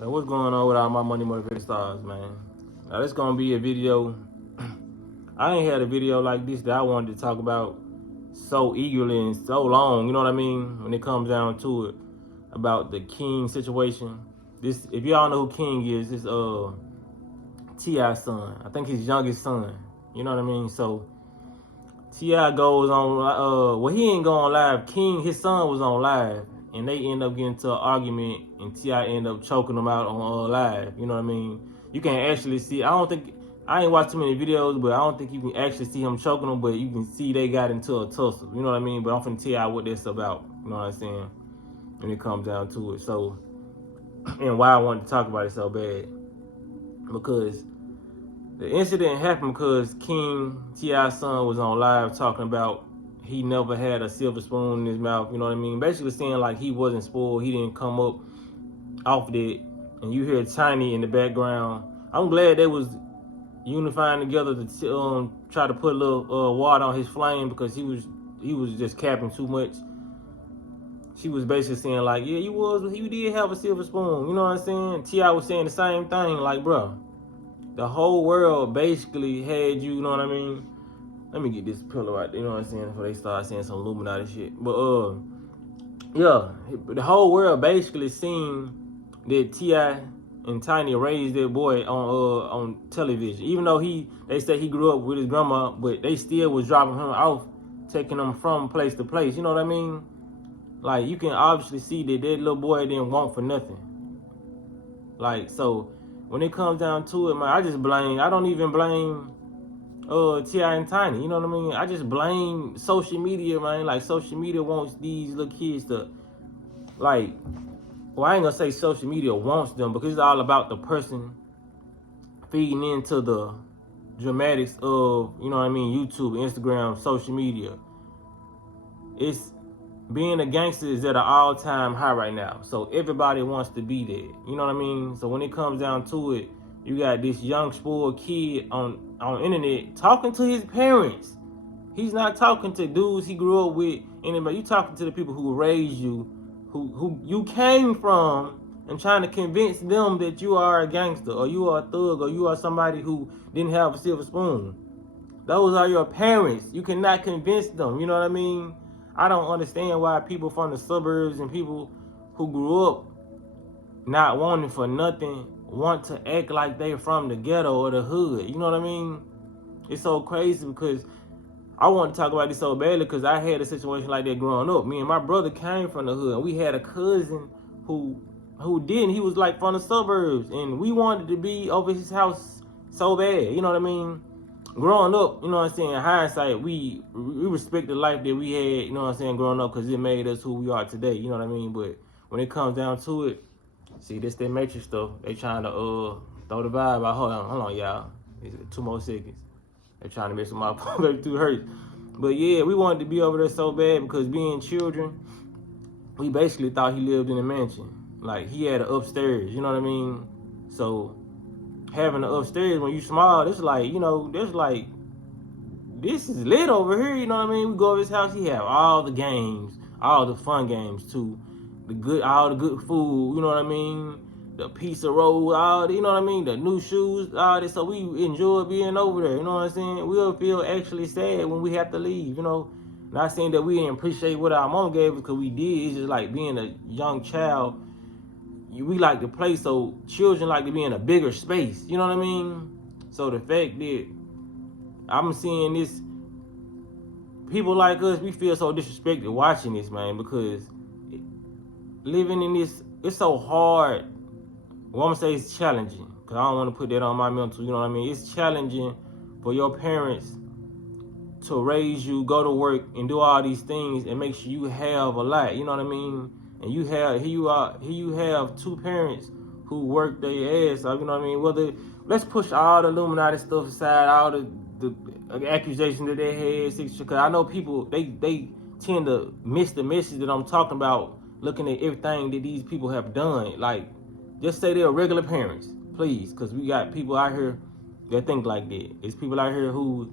Hey, what's going on with all my money motivated stars, man? Now this gonna be a video. I ain't had a video like this that I wanted to talk about so eagerly and so long. You know what I mean? When it comes down to it, about the King situation. This, if y'all know who King is, this T.I.'s son. I think his youngest son. You know what I mean? So T.I. goes on. Well, he ain't going live. King, his son, was on live, and they end up getting into an argument, and T.I. end up choking him out on live. You know what I mean? You can actually see. I ain't watched too many videos, but I don't think you can actually see him choking him. But you can see they got into a tussle. You know what I mean? But I'm finna tell y'all what that's about. You know what I'm saying? When it comes down to it. So, and why I wanted to talk about it so bad, because the incident happened because King, T.I.'s son, was on live talking about he never had a silver spoon in his mouth. You know what I mean? Basically saying like he wasn't spoiled. He didn't come up off that. And you hear Tiny in the background. I'm glad they was unifying together to try to put a little water on his flame, because he was just capping too much. She was basically saying like, yeah, you did have a silver spoon. You know what I'm saying? T.I. was saying the same thing. Like, bro, the whole world basically had you, you know what I mean? Let me get this pillow out there, you know what I'm saying, before they start saying some Illuminati shit. But yeah, the whole world basically seen that T.I. and Tiny raised their boy on television. Even though they said he grew up with his grandma, but they still was dropping him off, taking him from place to place. You know what I mean? Like, you can obviously see that little boy didn't want for nothing. Like, so when it comes down to it, man, I don't even blame T.I. and Tiny. You know what I mean? I just blame social media, man. Like, social media wants these little kids to, like, well, I ain't gonna say social media wants them, because it's all about the person feeding into the dramatics of, you know what I mean, YouTube, Instagram, social media. It's being a gangster is at an all-time high right now. So everybody wants to be there. You know what I mean? So when it comes down to it, you got this young spoiled kid on internet talking to his parents. He's not talking to dudes he grew up with, anybody. You talking to the people who raised you, who you came from, and trying to convince them that you are a gangster, or you are a thug, or you are somebody who didn't have a silver spoon. Those are your parents. You cannot convince them. You know what I mean? I don't understand why people from the suburbs and people who grew up not wanting for nothing want to act like they're from the ghetto or the hood. You know what I mean? It's so crazy, because I want to talk about this so badly, because I had a situation like that growing up. Me and my brother came from the hood, and we had a cousin who didn't. He was like from the suburbs, and we wanted to be over his house so bad. You know what I mean? Growing up, you know what I'm saying, in hindsight, we respect the life that we had, you know what I'm saying, growing up, because it made us who we are today, you know what I mean? But when it comes down to it, see, this that Matrix stuff, they trying to throw the vibe out. Hold on, y'all. 2 more seconds. They trying to mess with my baby through hurt. But yeah, we wanted to be over there so bad, because being children, we basically thought he lived in a mansion. Like, he had an upstairs, you know what I mean? So having the upstairs when you small, it's like, you know, there's like, this is lit over here, you know what I mean? We go over his house, he have all the games, all the fun games too, all the good food, you know what I mean? The pizza roll, all the, you know what I mean? The new shoes, all this. So we enjoy being over there, you know what I'm saying? We'll feel actually sad when we have to leave, you know? Not saying that we didn't appreciate what our mom gave us, because we did. It's just like being a young child, we like to play, so children like to be in a bigger space, you know what I mean? So the fact that I'm seeing this, people like us, we feel so disrespected watching this, man, because living in this, it's so hard. Well, I'm gonna say it's challenging, because I don't want to put that on my mental, you know what I mean? It's challenging for your parents to raise you, go to work, and do all these things, and make sure you have a lot, you know what I mean? And you have, here you have 2 parents who work their ass off, you know what I mean? Let's push all the Illuminati stuff aside, all the accusations that they had, because I know people, they tend to miss the message that I'm talking about, looking at everything that these people have done. Like, just say they're regular parents, please, because we got people out here that think like that. It's people out here who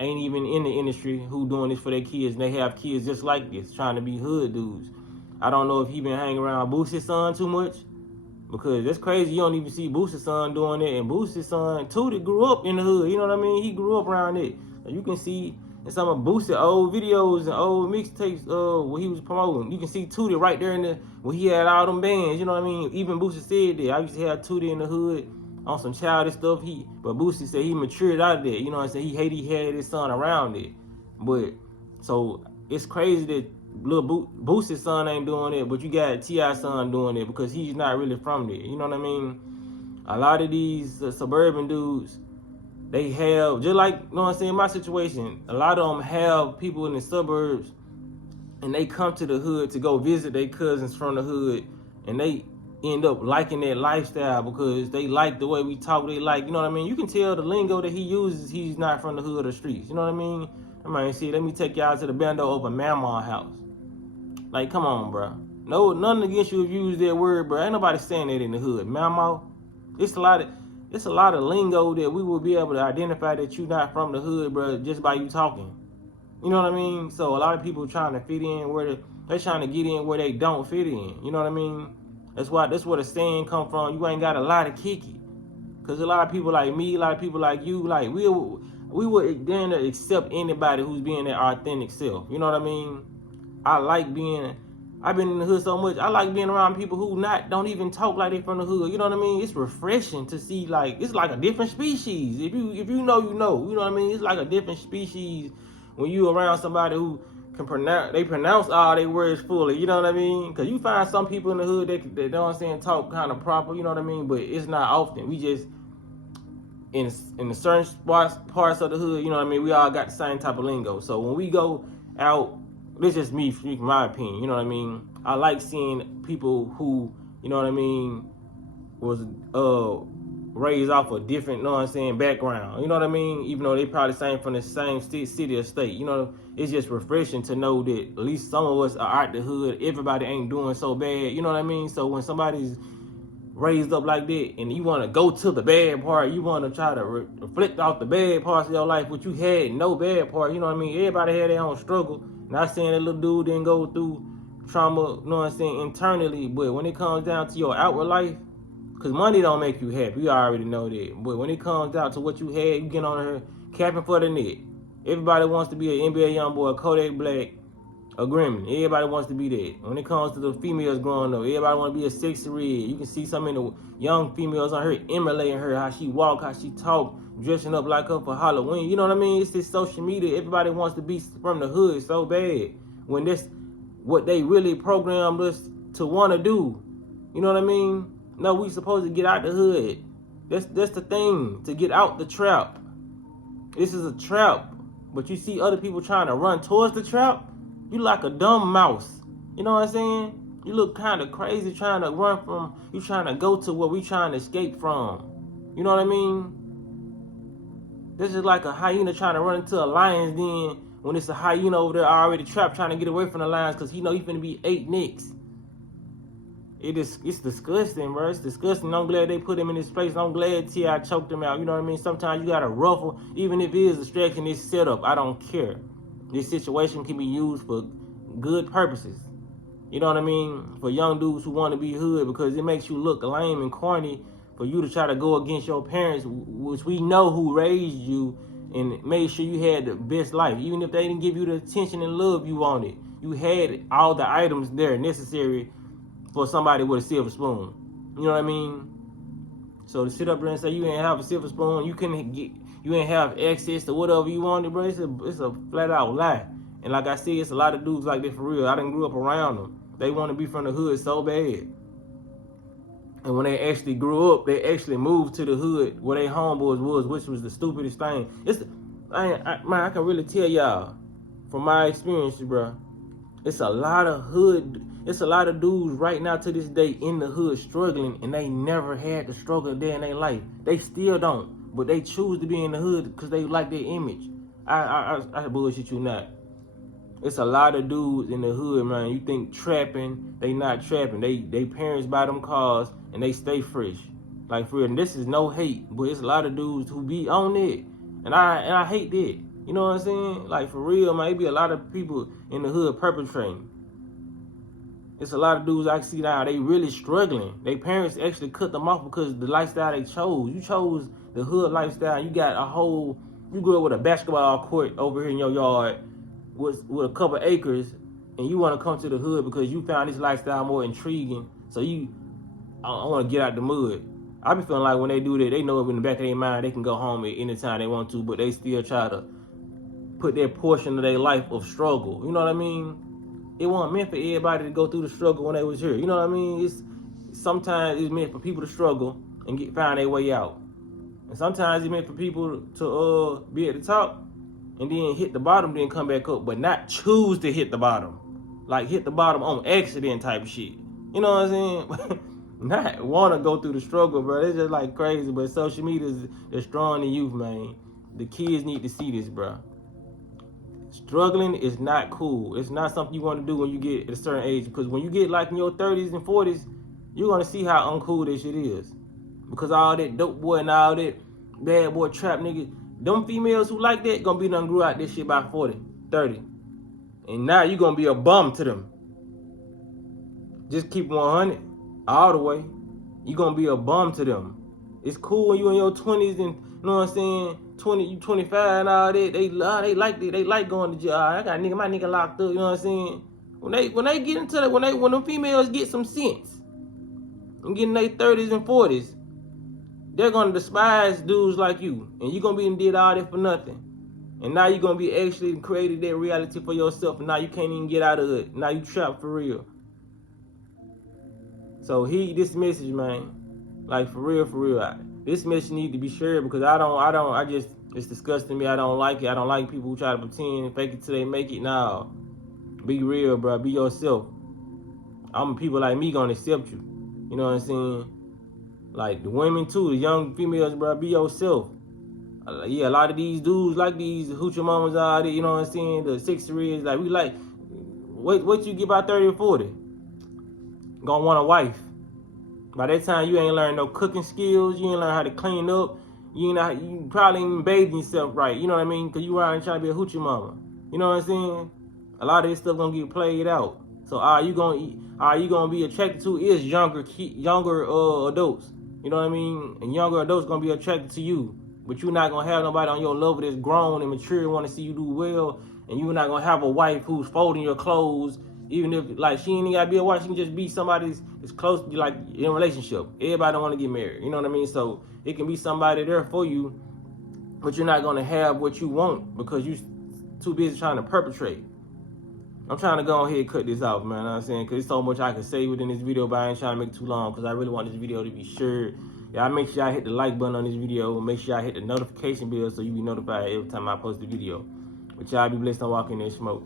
ain't even in the industry, who doing this for their kids, and they have kids just like this, trying to be hood dudes. I don't know if he been hanging around Boosie's son too much, Because that's crazy. You don't even see Boosie's son doing it. And Boosie's son, Tootie, grew up in the hood. You know what I mean? He grew up around it. You can see in some of Boosie's old videos and old mixtapes where he was promoting. You can see Tootie right there in the where he had all them bands. You know what I mean? Even Boosie said that. I used to have Tootie in the hood on some childish stuff. But Boosie said he matured out of that. You know what I'm saying? He hated he had his son around it. But so it's crazy that little Boosie's son ain't doing it, but you got T.I.'s son doing it because he's not really from there. You know what I mean? A lot of these suburban dudes, they have, just like, you know what I'm saying, my situation, a lot of them have people in the suburbs and they come to the hood to go visit their cousins from the hood, and they end up liking that lifestyle because they like the way we talk. They like, you know what I mean? You can tell the lingo that he uses, he's not from the hood or streets. You know what I mean? I mean, see, let me take y'all to the bando over Mama's house. Like, come on, bro. No, nothing against you if you use that word, bro. Ain't nobody saying that in the hood. Mama, it's a lot of lingo that we will be able to identify that you're not from the hood, bro, just by you talking. You know what I mean? So a lot of people trying to fit in where they're trying to get in where they don't fit in. You know what I mean? That's where the saying come from. You ain't got a lot of kick it. Cause a lot of people like me, a lot of people like you, like we would then accept anybody who's being their authentic self. You know what I mean? I've been in the hood so much. I like being around people who don't even talk like they from the hood. You know what I mean? It's refreshing to see, like, it's like a different species. If you know, you know. You know what I mean? It's like a different species when you around somebody who can pronounce all their words fully. You know what I mean? Because you find some people in the hood that you know what I'm saying, talk kind of proper. You know what I mean? But it's not often. We just in the certain parts of the hood. You know what I mean? We all got the same type of lingo. So when we go out. This is just me, from my opinion, you know what I mean? I like seeing people who, you know what I mean, was raised off a different, you know what I'm saying, background. You know what I mean? Even though they probably from the same city or state. You know, it's just refreshing to know that at least some of us are out the hood. Everybody ain't doing so bad. You know what I mean? So when somebody's raised up like that and you want to go to the bad part, you want to try to reflect off the bad parts of your life, but you had no bad part. You know what I mean? Everybody had their own struggle. Not saying that little dude didn't go through trauma, you know what I'm saying, internally, but when it comes down to your outward life, because money don't make you happy, you already know that. But when it comes down to what you had, you get on her capping for the net. Everybody wants to be an NBA YoungBoy, a Kodak Black, a Gremlin. Everybody wants to be that. When it comes to the females growing up, everybody want to be a Sexy Red. You can see some of the young females on her emulating her, how she walk, how she talk, dressing up like her for Halloween. You know what I mean? It's this social media. Everybody wants to be from the hood so bad when that's what they really programmed us to want to do. You know what I mean? No, we supposed to get out the hood. That's the thing, to get out the trap. This is a trap. But you see other people trying to run towards the trap, you like a dumb mouse. You know what I'm saying? You look kind of crazy trying to run from, you trying to go to what we trying to escape from. You know what I mean? This is like a hyena trying to run into a lion's den when it's a hyena over there already trapped trying to get away from the lions because he know he's finna be 8 nicks. It's disgusting, bro. It's disgusting. I'm glad they put him in this place. I'm glad T.I. choked him out. You know what I mean? Sometimes you gotta ruffle, even if it is a distraction, it's set up. I don't care. This situation can be used for good purposes. You know what I mean? For young dudes who want to be hood, because it makes you look lame and corny for you to try to go against your parents, which we know who raised you and made sure you had the best life. Even if they didn't give you the attention and love you wanted, you had all the items there necessary for somebody with a silver spoon. You know what I mean? So to sit up there and say you ain't have a silver spoon, you ain't have access to whatever you wanted, bro, it's a flat out lie. And like I said, it's a lot of dudes like that for real. I done grew up around them. They want to be from the hood so bad. And when they actually grew up, they actually moved to the hood where their homeboys was, which was the stupidest thing. I can really tell y'all from my experience, bro. It's a lot of dudes right now to this day in the hood struggling, and they never had the struggle a day in their life. They still don't, but they choose to be in the hood because they like their image. I bullshit you not. It's a lot of dudes in the hood, man. You think trapping, they not trapping. They parents buy them cars and they stay fresh. Like for real, and this is no hate, but it's a lot of dudes who be on it. And I hate that. You know what I'm saying? Like for real, man, it be a lot of people in the hood perpetrating. It's a lot of dudes I see now, they really struggling. Their parents actually cut them off because of the lifestyle they chose. You chose the hood lifestyle. You got you grew up with a basketball court over here in your yard with a couple acres, and you want to come to the hood because you found this lifestyle more intriguing. So I want to get out the mud. I be feeling like when they do that, they know in the back of their mind they can go home at any time they want to, but they still try to put their portion of their life of struggle. You know what I mean? It wasn't meant for everybody to go through the struggle when they was here. You know what I mean? Sometimes it's meant for people to struggle and find their way out. And sometimes it's meant for people to be at the top and then hit the bottom, then come back up, but not choose to hit the bottom. Like hit the bottom on accident type of shit. You know what I'm saying? Not want to go through the struggle, bro. It's just like crazy, but social media is destroying the youth, man. The kids need to see this, bro. Struggling is not cool. It's not something you want to do when you get at a certain age, because when you get like in your 30s and 40s, you're going to see how uncool this shit is. Because all that dope boy and all that bad boy trap nigga, them females who like that going to be done grew out this shit by 40, 30. And now you're going to be a bum to them. Just keep 100 all the way. You're going to be a bum to them. It's cool when you in your 20s and, you know what I'm saying, 20, you 25 and all that. They like that. They like going to jail. I got my nigga locked up, you know what I'm saying? When they get into that, when them females get some sense and get in their 30s and 40s, they're going to despise dudes like you. And you're going to be did all that for nothing. And now you're going to be actually created that reality for yourself, and now you can't even get out of it. Now you trapped for real. So heed this message, man. Like for real. This message need to be shared, because it's disgusting me. I don't like it. I don't like people who try to pretend and fake it till they make it. Nah, be real, bro. Be yourself. People like me gonna accept you. You know what I'm saying? Like the women too, the young females, bro. Be yourself. Yeah, a lot of these dudes like these hoochie mamas out there. You know what I'm saying? The 60s, like we like. What you get by 30 or 40? Gonna want a wife. By that time, you ain't learned no cooking skills. You ain't learn how to clean up. You probably ain't even bathing yourself right. You know what I mean? Because you out trying to be a hoochie mama. You know what I'm saying? A lot of this stuff gonna get played out. So all you gonna be attracted to is younger adults. You know what I mean? And younger adults gonna be attracted to you. But you're not gonna have nobody on your level that's grown and mature and want to see you do well. And you're not gonna have a wife who's folding your clothes. Even if, like, she ain't gotta be a wife, she can just be somebody that's close to you, like, in a relationship. Everybody don't want to get married, you know what I mean? So it can be somebody there for you, but you're not gonna have what you want because you too busy trying to perpetrate. I'm trying to go ahead and cut this off, man, you know what I'm saying? Because there's so much I can say within this video, but I ain't trying to make it too long because I really want this video to be shared. Y'all make sure y'all hit the like button on this video, and make sure y'all hit the notification bell so you be notified every time I post a video. But y'all be blessed on walking in smoke.